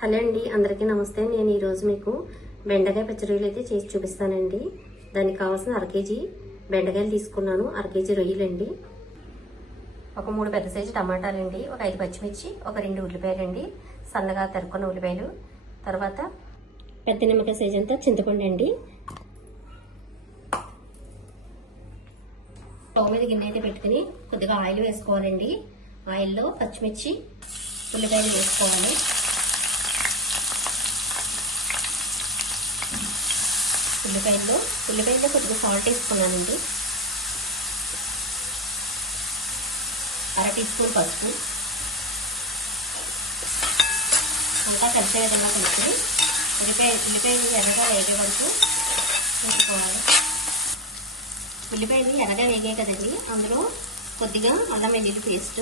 Hello అండి అందరికీ నమస్తే. నేను ఈరోజు మీకు బెండకాయ పచ్చడిలు అయితే చేసి చూపిస్తానండి. దానికి కావాల్సిన అర కేజీ బెండకాయలు తీసుకున్నాను. అర కేజీ రొయ్యలండి. ఒక మూడు పెద్ద సైజు టమాటాలండి. ఒక ఐదు పచ్చిమిర్చి ఒక రెండు ఉల్లిపాయలండి. సన్నగా తరుక్కున్న ఉల్లిపాయలు. తర్వాత పెద్ద నిమ్మకాయ సైజు అంతా చింతపండు అండి. స్టవ్ మీద గిన్నె అయితే పెట్టుకుని కొద్దిగా ఆయిల్ వేసుకోవాలండి. ఆయిల్లో పచ్చిమిర్చి ఉల్లిపాయలు వేసుకోవాలి. ఉల్లిపాయలు ఉల్లిపాయలు కొద్దిగా సాల్ట్ వేసుకున్నానండి. అర టీ స్పూన్ పసుపు. అంతా కలిసే విధంగా కలిసి ఉల్లిపాయ ఉల్లిపాయలు ఎర్రగా వేగే వరకు ఉంచుకోవాలి. ఉల్లిపాయలు ఎర్రగా వేగాయి కదండి. అందులో కొద్దిగా అల్లం వెల్లుల్లి పేస్ట్.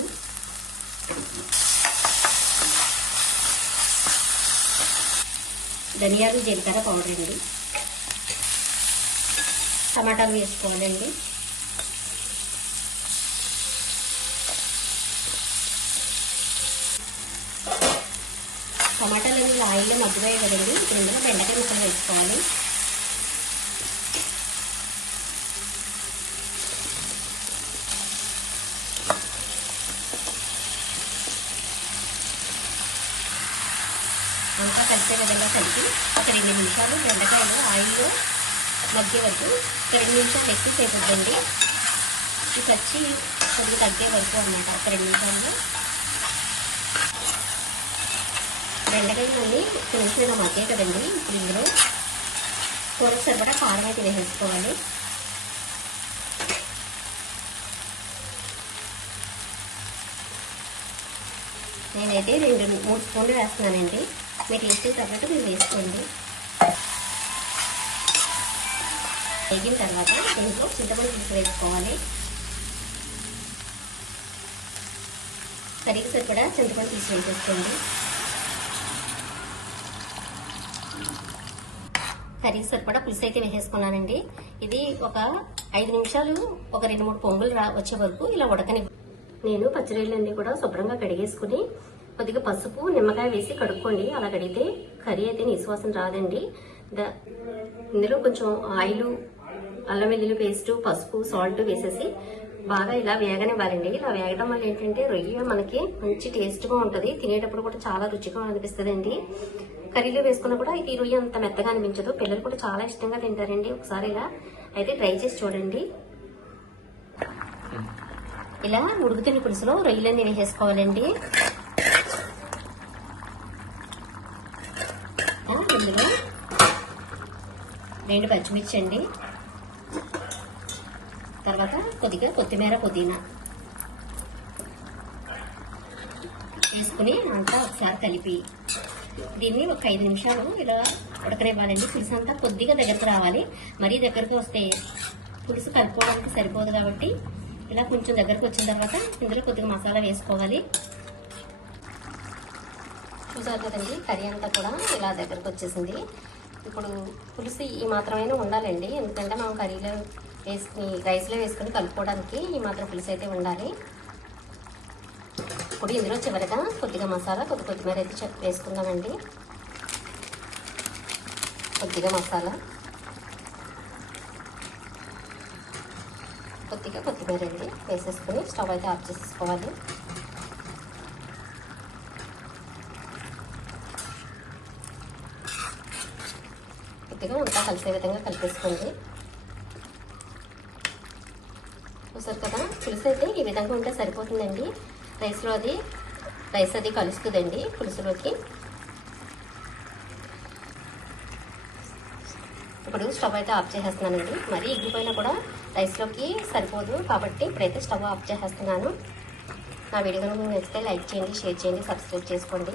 ధనియాలు జీలకర్ర పౌడర్ అండి. టమాటాలు వేసుకోవాలండి. టమాటాలు అనేది ఆయిల్లో మగ్గిపోయాయి కదండి. ఇప్పుడు ఇందులో బెండకాయ ముక్కలు వేసుకోవాలి. అంతా కలిసే విధంగా కలిపి ఒక రెండు నిమిషాలు బెండకాయలు ఆయిల్లో మగ్గే వరకు రెండు నిమిషాలు ఎక్కువ సేపు ఉందండి ఈ పచ్చి కొద్దిగా తగ్గే వరకు అన్నమాట. ఒక రెండు నిమిషాలు. బెండకాయలు అన్నీ ఒక కదండి. ఇప్పుడు ఇందులో కూరకు సరిపడా కారం అయితే వేసేసుకోవాలి. నేనైతే రెండు మూడు స్పూన్లు వేస్తున్నానండి. మీ టేస్ట్కి తగ్గట్టు మీరు వేసుకోండి. వేగిన తర్వాత దీంట్లో చింతపండు పులుసు వేసుకోవాలి. కరిగి సరిపడా చింతపండు పులుసు వేసేసుకోండి. కరిగి సరిపడా పులుసు అయితే వేసేసుకున్నానండి. ఇది ఒక ఐదు నిమిషాలు ఒక రెండు మూడు పొంగులు రా వచ్చే వరకు ఇలా ఉడకని నేను పచ్చడిళ్ళన్నీ కూడా శుభ్రంగా కడిగేసుకుని కొద్దిగా పసుపు నిమ్మకాయ వేసి కడుక్కోండి. అలా కడిగితే కర్రీ అయితే నిశ్వాసం రాదండి. ఇందులో కొంచెం ఆయిల్ అల్లం వెల్లుల్లి పేస్ట్ పసుపు సాల్ట్ వేసేసి బాగా ఇలా వేగనివ్వాలండి. ఇలా వేగడం వల్ల ఏంటంటే రొయ్య మనకి మంచి టేస్ట్గా ఉంటుంది. తినేటప్పుడు కూడా చాలా రుచిగా అనిపిస్తుందండి. కర్రీలో వేసుకున్నా కూడా ఈ రొయ్య అంత మెత్తగా అనిపించదు. పిల్లలు కూడా చాలా ఇష్టంగా తింటారండి. ఒకసారి ఇలా అయితే ట్రై చేసి చూడండి. ఇలా ఉడుకుతున్న పులుసులో రొయ్యలన్నీ వేసేసుకోవాలండి. రెండు పచ్చిమిర్చి అండి తర్వాత కొద్దిగా కొత్తిమీర పుదీనా వేసుకుని అంతా ఒకసారి కలిపి దీన్ని ఒక ఐదు నిమిషాలు ఇలా ఉడకనివ్వాలండి. పులుసు అంతా కొద్దిగా దగ్గరకు రావాలి. మరీ దగ్గరకు వస్తే పులుసు కలుపుకోవడానికి సరిపోదు కాబట్టి ఇలా కొంచెం దగ్గరకు వచ్చిన తర్వాత ఇందులో కొద్దిగా మసాలా వేసుకోవాలి. చూసారు కదండి కర్రీ అంతా కూడా ఇలా దగ్గరకు వచ్చేసింది. ఇప్పుడు పులుసు ఈ మాత్రమైనా ఉండాలండి? ఎందుకంటే మనం కర్రీలో వేసుకుని రైస్లో వేసుకుని కలుపుకోవడానికి ఈ మాత్రం పులుసు అయితే ఉండాలి. ఇప్పుడు ఇందులో చివరిగా కొద్దిగా మసాలా కొద్ది కొద్దిమీర అయితే వేసుకుందామండి. కొద్దిగా మసాలా. కొద్దిగా కొత్తిమీర అండి వేసేసుకుని స్టవ్ అయితే ఆఫ్ చేసేసుకోవాలి. కొద్దిగా అంతా కలిసే విధంగా కలిపేసుకోండి. చూసారు కదా? పులుసు అయితే ఈ విధంగా ఉంటే సరిపోతుందండి. రైస్లో అది రైస్ అది కలుస్తుందండి పులుసులోకి. ఇప్పుడు స్టవ్ అయితే ఆఫ్ చేసేస్తున్నానండి. మరీ ఇగ్గిపోయినా కూడా రైస్లోకి సరిపోదు కాబట్టి ఇప్పుడైతే స్టవ్ ఆఫ్ చేసేస్తున్నాను. నా వీడియో కనుక నచ్చితే లైక్ చేయండి షేర్ చేయండి సబ్స్క్రైబ్ చేసుకోండి.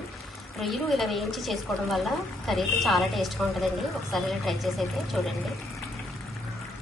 రొయ్యలు ఇలా వేయించి చేసుకోవడం వల్ల కర్రీ చాలా టేస్ట్గా ఉంటుందండి. ఒకసారి ఇలా ట్రై చేసి అయితే చూడండి.